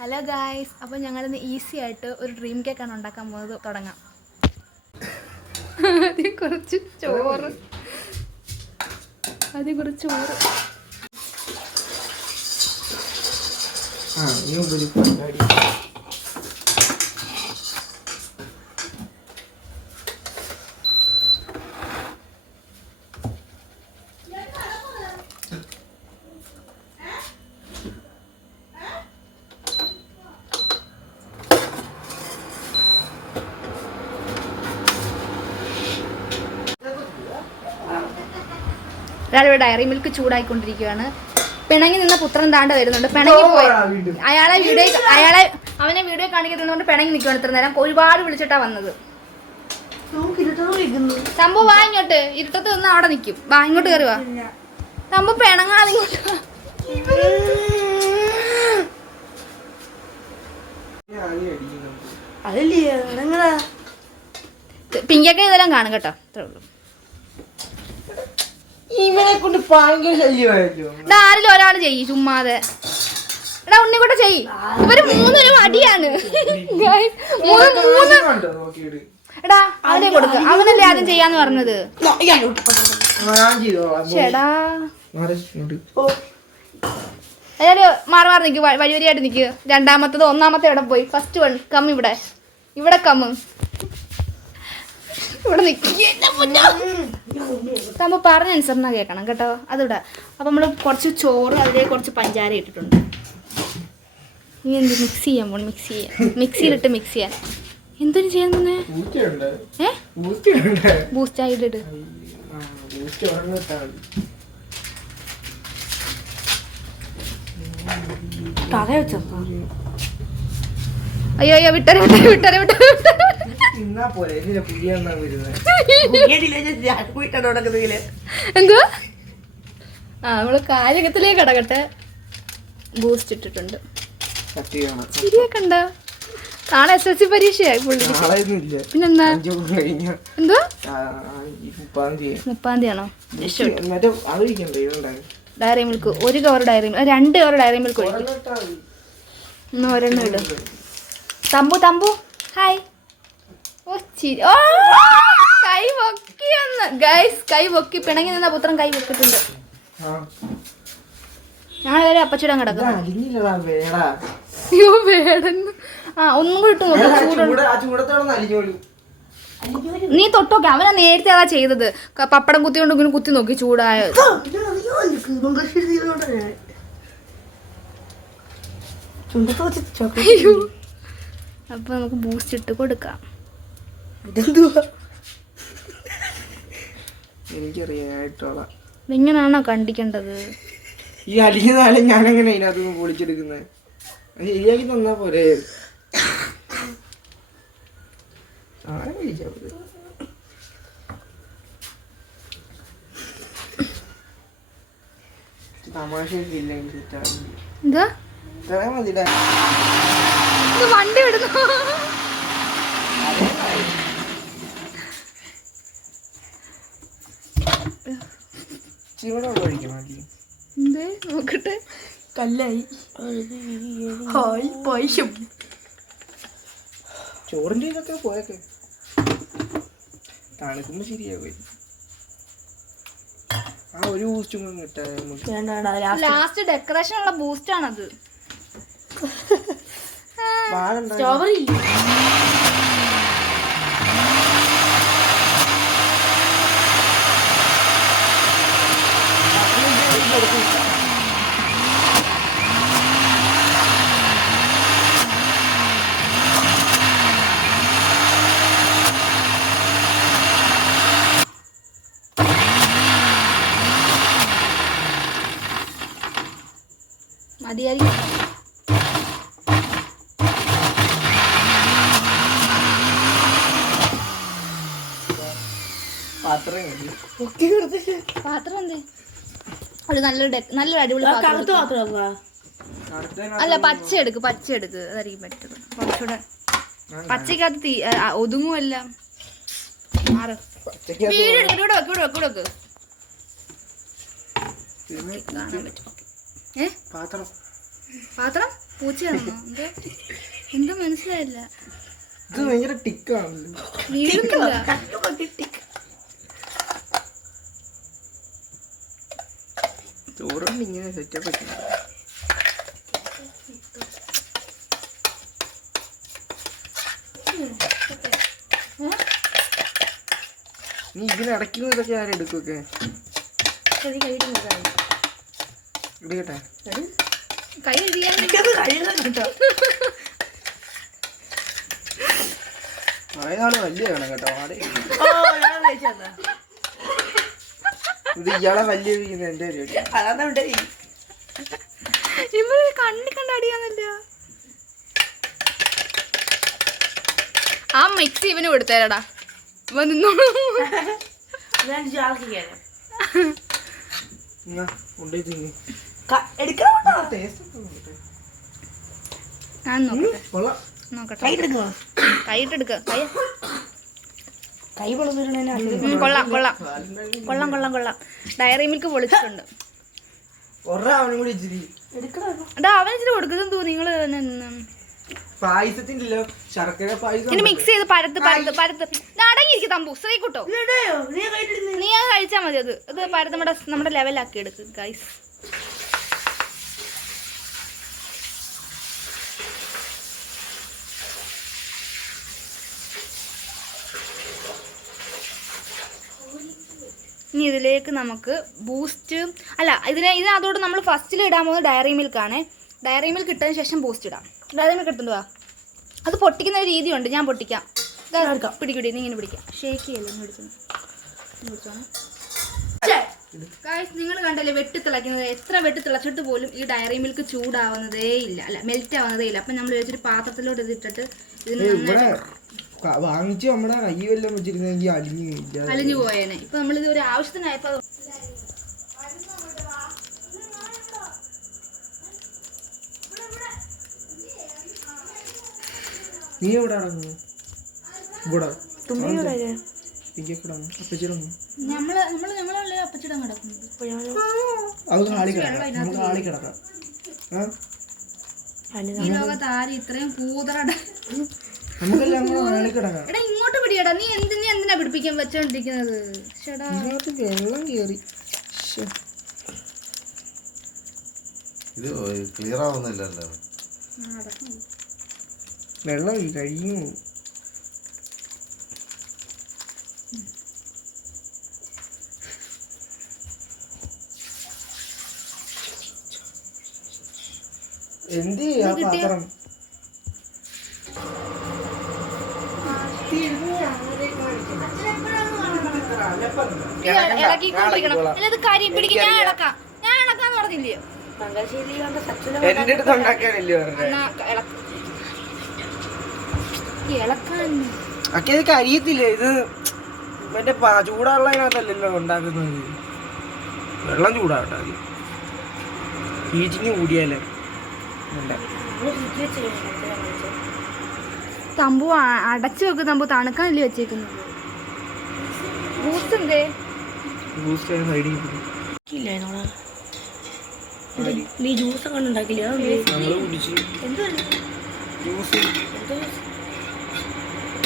Hello guys, അപ്പോൾ ഞങ്ങളിന്ന് easy ആയിട്ട് ഒരു ഡ്രീം കേക്കാണ് ഉണ്ടാക്കാൻ പോകുന്നത്. തുടങ്ങാം. ആദ്യം കുറച്ച് ചോറ് ഒരാളിവിടെ ഡയറി മിൽക്ക് ചൂടായിക്കൊണ്ടിരിക്കുകയാണ്. പിണങ്ങി നിന്ന പുത്രൻ താണ്ട വരുന്നുണ്ട്. പിണങ്ങി പോയി. അവനെ വീഡിയോ കാണിക്കുന്നതുകൊണ്ട് പിണങ്ങി നിൽക്കുകയാണ്. ഇത്ര നേരം ഒരുപാട് വിളിച്ചിട്ടാ വന്നത്. തമ്പു വാ ഇങ്ങോട്ട്. ഇരുട്ടത്ത് നിന്ന് അവിടെ നിൽക്കും. വാ ഇങ്ങോട്ട് കയറി വാ. തമ്പു പിണങ്ങാതെ ഇങ്ങോട്ട് വാ. പിങ്കൊക്കെ ഇതെല്ലാം കാണും കേട്ടോ. അത്രേ ഉള്ളൂ. ഇവനെ കൊണ്ട് ഭയങ്കര ശല്യമായല്ലോ. ആരിലും ഒരാൾ ചെയ്യ് ചുമ്മാതെ. എടാ ഉണ്ണി കൂടെ ചെയ്യ്. ഇവര് മൂന്നൊരു അടിയാണ്. എടാ അവനെ കൊടുക്ക. അവനല്ലേ ആദ്യം ചെയ്യാന്ന് പറഞ്ഞത്. ചേടാ എല്ലാരും മാറി മാറി നിൽക്ക്. വരി വരിയായിട്ട് നിൽക്കുക. രണ്ടാമത്തത് ഒന്നാമത്തെ ഇവിടെ പോയി. First one come. ഇവിടെ കമ്മ്. ഇവിടെ നിൽക്കുമ്പോൾ പറഞ്ഞ അനുസരണ കേൾക്കണം കേട്ടോ. അതിവിടെ അപ്പം നമ്മൾ കുറച്ച് ചോറ് അതിലേക്ക് കുറച്ച് പഞ്ചാര ഇട്ടിട്ടുണ്ട്. ഇനി എന്ത് മിക്സ് ചെയ്യാൻ പോണം. മിക്സിയിലിട്ട് മിക്സ് ചെയ്യാൻ. എന്തൊരു ചെയ്യാൻ തന്നെ ബൂസ്റ്റ് ആയിട്ടിട്ട് അയ്യോ അയ്യോ വിട്ടരെ. എന്തുവാ? നമ്മള് കാര്യത്തിലേക്ക് കിടക്കട്ടെ. ബൂസ്റ്റ് ഇട്ടിട്ടുണ്ട്. ശരിയൊക്കെ ഉണ്ടോ? നാളെ SSLC പരീക്ഷയായി പിന്നെന്താ? എന്തുവാ 30 ആണോ? Dairy Milk 1 cover Dairy Milk 2 cover Dairy Milk ഒഴിക്കും. ഒന്ന് ഒരെണ്ണം ഇടും. തമ്പു ഹായ്. കൈ പൊക്കിയൊന്ന് ഗൈസ്. കൈ പൊക്കി. പിണങ്ങി നിന്ന പുത്രൻ കൈ പൊക്കിട്ടുണ്ട്. ഞാനവരെ അപ്പച്ചിടാൻ കിടക്കും. അയ്യോ വേടന്ന്. ഒന്നും കൂടി ഇട്ട് നോക്കാം. നീ തൊട്ടോക്കെ. അവനാ നേരത്തെ അതാ ചെയ്തത്. പപ്പടം കുത്തിക്കൊണ്ട് ഇങ്ങനെ കുത്തി നോക്കി ചൂടായ. അപ്പൊ നമുക്ക് ബൂസ്റ്റ് ഇട്ട് കൊടുക്കാം. ഇങ്ങനാണോ കണ്ടിക്കേണ്ടത്? ഈ അലിഞ്ഞാലും ഞാനെങ്ങനെ അതിനകത്ത് പൊളിച്ചെടുക്കുന്നത്? ശരിയാക്കി തന്നാ പോരെ. വണ്ടി വിടുന്നു. നോക്കട്ടെ. കല്ലായി. ചോറിന്റെ ഇതൊക്കെ പോയൊക്കെ തണുക്കുമ്പോ ശരിയായി. ആ ഒരു ബൂസ്റ്റും ലാസ്റ്റ് ഡെക്കറേഷൻ ഉള്ള ബൂസ്റ്റ് ആണത്. സ്ട്രോബെറി മതിയായിരിക്കും. പാത്രം എന്തേ? ഒരു നല്ലൊരു അടിപൊളി അല്ല പച്ച എടുക്ക്. അതായിരിക്കും പറ്റത്. കുറച്ചുകൂടെ പച്ചക്കകത്ത് ഒതുങ്ങുമല്ല. ഇവിടെ വെക്ക്. പാത്രം പൂച്ചയാണോ എന്താ മനസ്സിലായില്ല. ഇത് ഭയങ്കര ടിക്കാണല്ലോ. വീഴുന്നില്ല. ചോറുണ്ട് ഇങ്ങനെ സെറ്റപ്പ് ഒക്കെ. നീ ഇതിന് അടയ്ക്കുന്ന ഇതൊക്കെ ആരെടുക്കൊക്കെ എടുക്കട്ടെ. കൈ കഴിയാൻ കുറേ നാള് വലിയ വേണം കേട്ടോ. ഇത് ഇയാളെ വലിയ എന്റെ പരിപാടി. ഇവര് കണ്ണി കണ്ടടിയാന്നല്ല. ആ മിക്സി ഇവന് കൊടുത്തേരടാ. ഇവ നിന്നോളൂ. ഞാൻ നോക്കട്ടെ. കൈയിട്ടെടുക്ക. കൊള്ളാം കൊള്ളാം കൊള്ളാം കൊള്ളാം കൊള്ളാം. ഡയറി മിൽക്ക് പൊളിച്ചിട്ടുണ്ട്. എടാ അവൻ ഇച്ചിരി കൊടുക്കുന്നത് തോന്നി. നിങ്ങള് പായസത്തിൻ്റെ ശർക്കര പായസം ഇനി മിക്സ് ചെയ്ത് പരത്ത് പരത്ത് പരത്ത് അടങ്ങിയിരിക്കും തമ്പു. ശ്രീക്കുട്ടോ നീ അത് കഴിച്ചാൽ മതി. അത് ഇത് പരത്ത് നമ്മുടെ ലെവലാക്കി എടുക്ക് ഗൈസ്. ഇനി ഇതിലേക്ക് നമുക്ക് ബൂസ്റ്റ് അല്ല ഇതിനകത്തോട്ട് നമ്മൾ ഫസ്റ്റിൽ ഇടാൻ പോകുന്നത് ഡയറി മിൽക്കാണ്. ഡയറി മിൽക്ക് ഇട്ടതിന് ശേഷം ബൂസ്റ്റ് ഇടാം. ഡയറി മിൽക്ക് ഇട്ടുന്നതാ. അത് പൊട്ടിക്കുന്ന ഒരു രീതിയുണ്ട്. ഞാൻ പൊട്ടിക്കാം. പിടിക്കൂടി നീ ഇങ്ങനെ പിടിക്കാം. ഷേക്ക് ചെയ്യല്ലേ ഗൈസ്. നിങ്ങൾ കണ്ടല്ലേ വെട്ടി തിളയ്ക്കുന്നത്. എത്ര വെട്ടി തിളച്ചിട്ട് പോലും ഈ ഡയറി മിൽക്ക് ചൂടാവുന്നതേ ഇല്ല. അല്ല മെൽറ്റ് ആവുന്നതേ ഇല്ല. അപ്പം നമ്മൾ വെച്ചൊരു പാത്രത്തിലോട്ട് ഇതിട്ടിട്ട് ഇതിന് വാങ്ങിച്ച് നമ്മുടെ കൈ വല്ലതും വെച്ചിരുന്നെങ്കിൽ അലിഞ്ഞു പോയേനെ. ഇപ്പൊ നമ്മളിത് ഒരു ആവശ്യത്തിനായപ്പോ നീ എവിടെ ഇറങ്ങുന്നു? ഇവിടെ അപ്പച്ചിടം കിടക്കുന്നത്. അത് കാളി കിടക്കാം. നമുക്ക് കാളി കിടക്കാം. ഈ ലോകത്ത് ആരും ഇത്രയും കൂതറ. നമുക്കെല്ലാം കാളി കിടക്കാം. എടാ ഇങ്ങോട്ട് പിടിയടാ. നീ എന്തിനാ പിടിപ്പിക്കാൻ വെച്ചോണ്ടിരിക്കുന്നത്? വെള്ളം കേറി. ഇത് ക്ലിയർ ആവുന്നില്ലല്ലോ. വെള്ളം കഴിയുമോ? എന്ത് ആ പാത്രം എന്റെ അടുത്ത് ഉണ്ടാക്കാനല്ലേ ഒക്കെ ഇത് കരിയത്തില്ല. ഇത് മറ്റേ ചൂടാനുള്ളതിനകത്തല്ലല്ലോ ഉണ്ടാക്കുന്നത്. വെള്ളം ചൂടാവട്ടെ. ഹീറ്റിങ് കൂടിയാലേ തമ്പു അടച്ചു വെക്ക്. തമ്പു തണുക്കാനല്ലേ വെച്ചേക്കുന്നത്. ബൂസ്റ്റ് എന്തേ? ബൂസ്റ്റ് സൈഡിൽ നീ ജ്യൂസ് ഒക്കെ ഉണ്ടാക്കില്ല. നമ്മള് കുടിച്ച് ജ്യൂസ്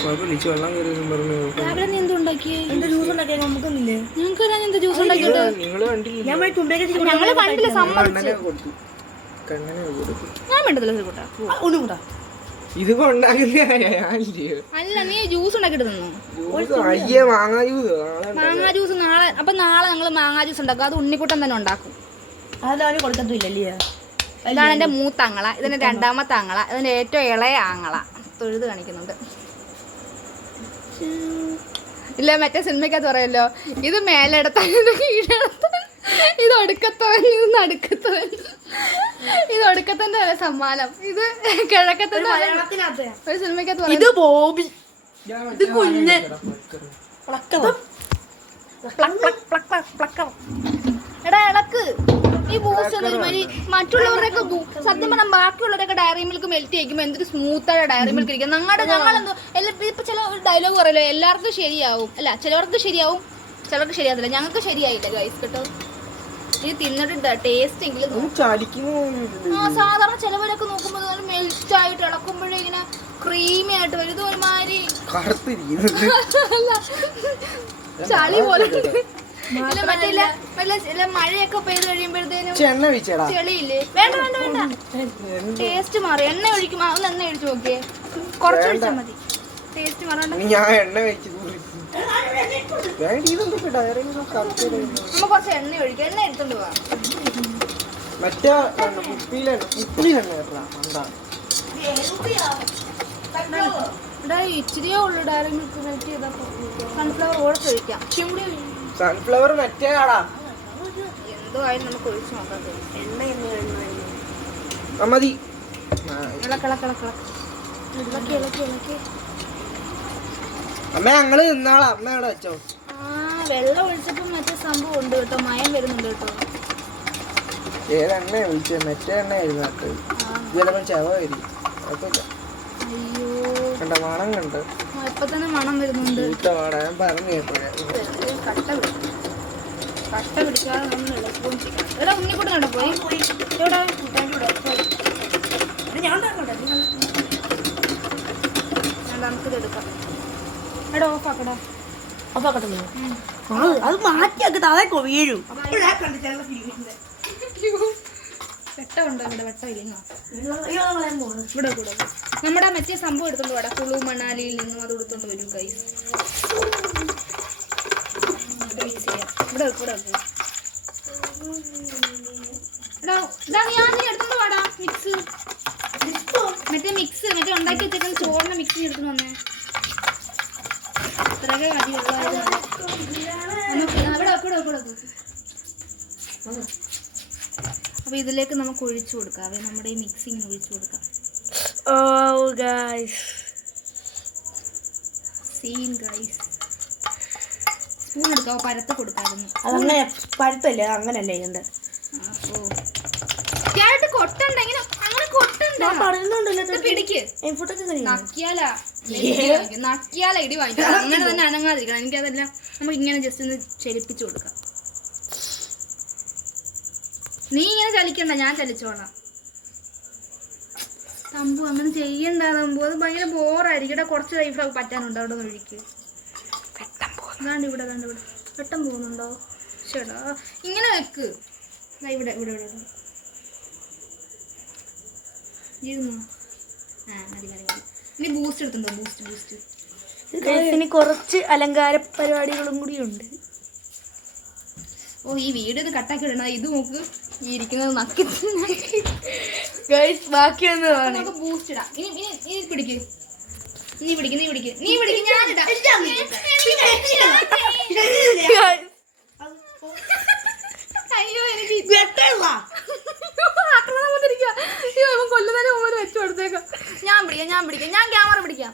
കുഴപ്പമില്ല. വെള്ളം കയറി പറഞ്ഞു. രാവിലെ നീ എന്തുണ്ടാക്കിയേ? എന്താ ജ്യൂസ് ഉണ്ടാക്കിയ നമുക്കൊന്നില്ലേ? ഞങ്ങൾക്ക് എന്താ ജ്യൂസ് ഉണ്ടാക്കിയിട്ട്? നിങ്ങള് കണ്ടില്ല. ഞങ്ങള് കണ്ടില്ല. സമ്മതിച്ചു. ഞാൻ വേണ്ടതില്ല കൂട്ടാ. ഒന്നുകൂടാ ഇതിപ്പോ ഉണ്ടാക്കുന്ന അല്ല നീ ജ്യൂസ് ഉണ്ടാക്കിട്ട് തന്നു. മാങ്ങാ ജ്യൂസ് നാളെ. അപ്പൊ നാളെ ഞങ്ങള് മാങ്ങാ ജ്യൂസ് ഉണ്ടാക്കും. അത് ഉണ്ണിക്കുട്ടൻ തന്നെ ഉണ്ടാക്കും. അതാണ് കൊടുക്കത്തില്ലല്ലേ? ഇതാണ് എന്റെ മൂത്ത ആങ്ങള. ഇതിന്റെ രണ്ടാമത്തെ ആങ്ങള. ഇതിന്റെ ഏറ്റവും ഇളയ ആങ്ങള തൊഴുത് കാണിക്കുന്നുണ്ട്. ഇല്ല മറ്റേ സിനിമയ്ക്കകത്ത് പറയല്ലോ, ഇത് മേലെടുത്താൻ ഇത് കീഴെടുത്താൻ, ഇത് ഒടുക്കത്തവൻ ഇത് നടുക്കത്തവൻ, ഇത് ഒടുക്കത്തന്റെ വരെ സമ്മാനം, ഇത് കിഴക്കത്തന്റെ ഒരു സിനിമയ്ക്കകത്ത് പറയും. ഇത് ബോബി, ഇത് കുഞ്ഞ്. എടാ ഇളക്ക് ഈ ബൂസ്റ്റ് ഒരുമാതിരി. മറ്റുള്ളവരുടെയൊക്കെ സത്യം പറഞ്ഞാൽ ബാക്കിയുള്ളവരൊക്കെ ഡയറി മിൽക്ക് മെൽറ്റ് ചെയ്യിക്കുമ്പോൾ എന്തൊരു സ്മൂത്താണ് ഡയറി മിൽക്ക് ഇരിക്കും. ഞങ്ങളെന്തോ ഇപ്പൊ ചില ഒരു ഡയലോഗ് പറയല്ലോ, എല്ലാവർക്കും ശരിയാവും. അല്ല ചിലവർക്ക് ശരിയാവും, ചിലർക്ക് ശരിയാവില്ല. ഞങ്ങൾക്ക് ശരിയായില്ല ഗൈസ് കേട്ടോ. ഇത് തിന്നിട്ട് ടേസ്റ്റ് എങ്കിലും ഒന്ന് ചലിക്കുന്ന ആ സാധാരണ ചിലവരൊക്കെ നോക്കുമ്പോൾ നല്ല മെൽറ്റ് ആയിട്ട് ഇളക്കുമ്പോഴേ ഇങ്ങനെ ക്രീമി ആയിട്ട് വരും. ഇത് ഒരുമാതിരി കറുത്തിരിക്കുന്നത്. ചളി പോലെ ഇല്ല മറ്റേ മഴയൊക്കെ പെയ്ത് കഴിയുമ്പോഴത്തേനും എണ്ണ ഒഴിച്ചേടാ. ചെളിയില്ലേ? വേണ്ട വേണ്ട വേണ്ട, ടേസ്റ്റ് മാറി. എണ്ണ ഒഴിക്കും. ഒന്ന് എണ്ണ ഒഴിച്ചു നോക്കിയേ, കുറച്ച് ഒഴിച്ചാൽ മതി. ടേസ്റ്റ് മാറാണ്ട് ഞാൻ എണ്ണ ഒഴിച്ചു. നമ്മ കുറച്ച് എണ്ണ ഒഴിക്കുക. എണ്ണ എടുത്തോണ്ട് പോവാ. മറ്റേ കുപ്പിയിലെണ്ണ ഇച്ചിരിയേ ഉള്ളു ഡയറി മിൽക്ക് മെൽറ്റ് ചെയ്തപ്പോ. സൺഫ്ലവർ ഓടത്ത് ഒഴിക്കാം. സൺഫ്ലവർ മറ്റേടാ. എന്തോ ആയാലും നമുക്ക് ഒഴിച്ചു നോക്കാം. മതി. ഇളക്കി അമ്മ ഞങ്ങള് നിന്നാളാ. അമ്മ അവിടെ വെച്ചോ. വെള്ളം ഒഴിച്ചപ്പോ മറ്റേ സംഭവം ഉണ്ട് കേട്ടോ, മയം വരുന്നുണ്ട് കേട്ടോ. ഏതെണ്ണ ഒഴിച്ച മറ്റേ എണ്ണ ആയിരുന്നു കേട്ടോ. ചിലപ്പോൾ ചെവായിരിക്കും. അയ്യോ കണ്ട മണം കണ്ട് ഇപ്പൊ തന്നെ മണം വരുന്നുണ്ട്. ഞാൻ പറഞ്ഞു കേട്ടോ. കട്ട പിടിക്കാതെ നമ്മൾ ഇളക്കിക്കൊണ്ടിരിക്കണം. എടാ ഉണ്ണിക്കൂടെ കണ്ടോ പോയി എവിടെ നമുക്കിത് എടുക്കാം. എടാ ഓഫാക്കടാ. അത് മാറ്റിയാക്കി താഴേക്കോ വീഴും. വെട്ടമുണ്ടോ ഇവിടെ? വെട്ടമില്ല. ഇവിടെ കൂടെ നമ്മുടെ മറ്റേ സംഭവം എടുത്തോണ്ട് വേടാ. കുളു മണാലിയിൽ നിന്നും അത് എടുത്തോണ്ട് വരും. ഗൈസ് മിക്സ് ചെയ്യാം. ഇവിടെ കൂടെ എടാ ഞാൻ എടുത്തോണ്ട് വേടാ മിക്സ്. മറ്റേ ഉണ്ടാക്കി വെച്ചേക്കുന്ന ചോറിന്റെ മിക്സ് എടുത്തോണ്ട് വന്നേ. അത്രയൊക്കെ മതി. അപ്പൊ ഇതിലേക്ക് നമുക്ക് ഒഴിച്ചു കൊടുക്കാം. നമ്മുടെ ഈ മിക്സിങ് ഒഴിച്ചു കൊടുക്കാം. സ്പൂൺ എടുക്കാവോ? പരത്ത് കൊടുക്കായിരുന്നു. അതങ്ങനെ പഴുത്തല്ലേ, അങ്ങനല്ലേ ഉണ്ട്. കൊട്ടണ്ട ഇങ്ങനെ, അങ്ങനെ കൊട്ടണ്ട. പിടിക്ക്. നക്കിയാല ഇടി വാങ്ങിക്കാം. അങ്ങനെ തന്നെ അനങ്ങാതിരിക്കണം. എനിക്കതെല്ലാം നമുക്ക് ഇങ്ങനെ ജസ്റ്റ് ഒന്ന് ചലിപ്പിച്ചു കൊടുക്കാം. നീ ഇങ്ങനെ ചലിക്കണ്ട, ഞാൻ ചലിച്ചോളാം. തമ്പു അങ്ങനെ ചെയ്യണ്ട തമ്പു. അത് ഭയങ്കര ബോറായിരിക്കും. ഇവിടെ കുറച്ച് ലൈഫ് പറ്റാനുണ്ടോ? അവിടെ നിന്ന് ഒഴിക്ക്. അതാണ്ട് ഇവിടെ വെട്ടം പോകുന്നുണ്ടോ? ചേട്ടാ ഇങ്ങനെ വെക്ക്. ഇവിടെ ഇവിടെ ഇവിടെ മതി. ഇനി ബൂസ്റ്റ് എടുത്തുണ്ടോ? ബൂസ്റ്റ് കുറച്ച് അലങ്കാര പരിപാടികളും കൂടി ഉണ്ട്. ഈ വീഡിയോ ഇത് കട്ടാക്കി ഇടണ. ഇത് നോക്ക്, ഈ ഇരിക്കുന്നത് നക്കി. ബാക്കിയൊന്നും ബൂസ്റ്റ് ഇടാം. ഇനി പിടിക്ക്. നീ പിടിക്ക്. ഞാനിടാം. അയ്യോ എനിക്ക് കൊല്ലുന്നതിന് മുമ്പ് വെച്ചു കൊടുത്തേക്കാം. ഞാൻ പിടിക്കാം. ഞാൻ ക്യാമറ പിടിക്കാം.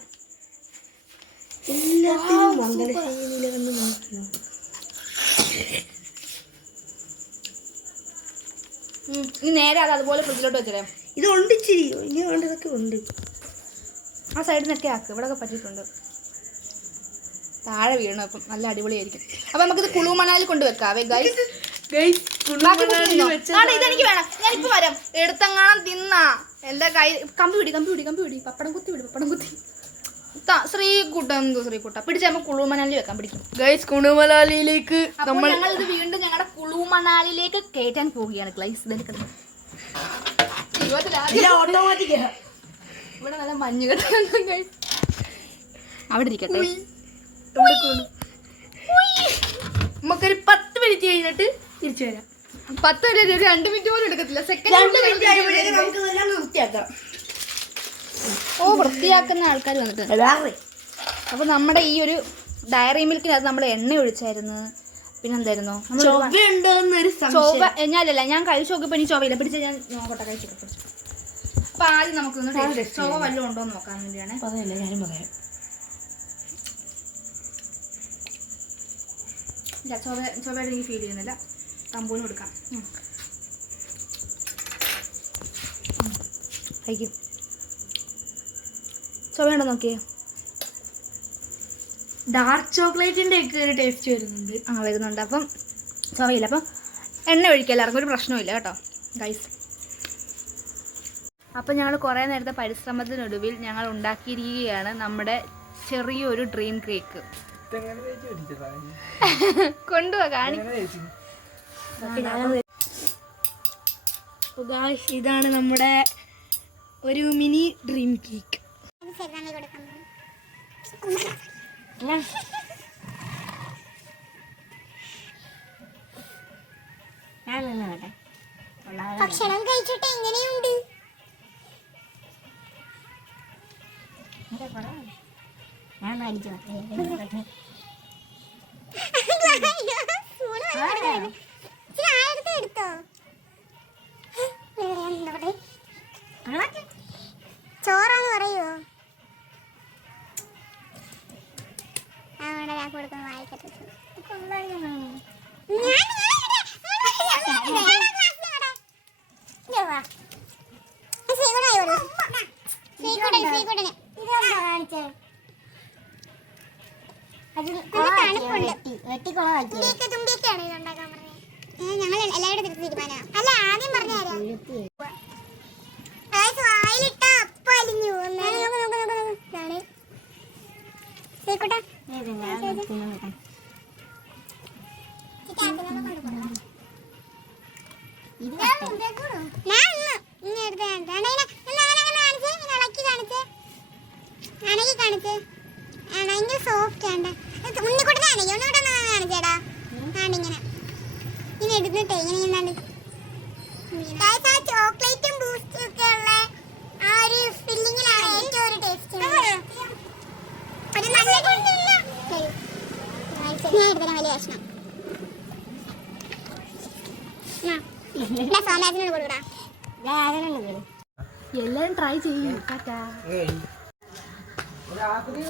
ഇനി നേരെ അത് അതുപോലെ ഫ്രിഡ്ജിലോട്ട് വെച്ചേ. ഇത് ഉണ്ട് ഇച്ചിരി, ഇനി വേണ്ടതൊക്കെ ഉണ്ട്. ആ സൈഡിൽ നിന്നൊക്കെ ആക്ക്. ഇവിടെ പറ്റിയിട്ടുണ്ട്. താഴെ വീണു. അപ്പം നല്ല അടിപൊളിയായിരിക്കും. അപ്പൊ നമുക്കിത് കുളു മണാലി കൊണ്ട് വെക്കാവേ ഗൈസ്. ഇതെനിക്ക് വേണം. ഞാനിപ്പോ വരാം. എടുത്തങ്ങാണം തിന്നാ എന്റെ കൈ. കമ്പി പിടി. പപ്പടം കുത്തി. ശ്രീകുട്ട പിടിച്ച് നമുക്ക് കുളു മണാലി വെക്കാൻ പിടിക്കും. ഗൈസ് കുളു മണാലിയിലേക്ക് ഞങ്ങൾ ഇത് വീണ്ടും ഞങ്ങളുടെ കുളു മണാലിയിലേക്ക് കയറ്റാൻ പോവുകയാണ്. Guys automatic. ഇവിടെ നല്ല മഞ്ഞ് കെട്ട അവിടെ ഇരിക്കട്ടെ. നമുക്കൊരു 10 മിനിറ്റ് കഴിഞ്ഞിട്ട് തിരിച്ചു വരാം. 10 മിനിറ്റ് 2 മിനിറ്റ് പോലും എടുക്കത്തില്ല. വൃത്തിയാക്കുന്ന ആൾക്കാർ വന്നിട്ടുണ്ട്. അപ്പൊ നമ്മുടെ ഈ ഒരു ഡയറി മിൽക്കിനകത്ത് നമ്മൾ എണ്ണ ഒഴിച്ചായിരുന്നു. പിന്നെന്തായിരുന്നു ഞാനല്ല, ഞാൻ കഴിച്ചു നോക്കിയപ്പോ ഇനി ചൊവയില്ല. പിടിച്ച ഞാൻ നോക്കട്ടെ, കഴിച്ചു. അപ്പൊ ആദ്യം നമുക്കൊന്ന് ചൊവ വല്ലതും ഉണ്ടോ എന്ന് നോക്കാൻ വേണ്ടിയാണ്. ഞാനും പറയാം. ഇല്ല, ചൊവയായിട്ട് എനിക്ക് ഫീൽ ചെയ്യുന്നില്ല. തമ്പൂന് കൊടുക്കാം. കഴിക്കും. ചൊവയുണ്ടോ നോക്കിയേ. ഡാർക്ക് ചോക്ലേറ്റിന്റെ ഒക്കെ ഒരു ടേസ്റ്റ് വരുന്നുണ്ട്. വരുന്നുണ്ട്. അപ്പം ചൊവയില്ല. അപ്പം എണ്ണ ഒഴിക്കുക എല്ലാവർക്കും ഒരു പ്രശ്നമില്ല കേട്ടോ ഗൈസ്. അപ്പം ഞങ്ങൾ കുറേ നേരത്തെ പരിശ്രമത്തിനൊടുവിൽ ഞങ്ങൾ ഉണ്ടാക്കിയിരിക്കുകയാണ് നമ്മുടെ ചെറിയൊരു ഡ്രീം കേക്ക്. കൊണ്ടുപോവാ കാണി. ഇതാണ് നമ്മുടെ ഒരു മിനി ഡ്രീം കേക്ക്. ഭക്ഷണം കഴിച്ചിട്ട് എങ്ങനെയുണ്ട്? ഞാൻ അടിച്ചു എടുത്തോ? ചോറാന്ന് പറയോ? അവിടെ കൊടുക്കുന്ന വായിക്കട്ടെ. ഞങ്ങൾ എല്ലാവരുടെ തീരുമാനം അല്ല ആദ്യം പറഞ്ഞുതരാം. വായിലിട്ട അപ്പ അലിഞ്ഞു. സോഫ്റ്റ് ആണ് ഉണ്ണിക്കുട്ടനാണേടാ ഇങ്ങനെ ഇങ്ങനെ എടുത്തിട്ടേ ഇങ്ങനെ ചോക്ലേറ്റും ബൂസ്റ്റും ഒക്കെ ഉള്ള ആ ഒരു ഫില്ലിങ്ങിലാണ് ഏറ്റവും ഒരു ടേസ്റ്റ്. ഒരു നല്ല ഞാൻ എടുത്തരാം വലിയ ഭക്ഷണം. സോമാസിനോട് കൊടുക്കടാ. എല്ലാവരും ട്രൈ ചെയ്യും. രാത്രി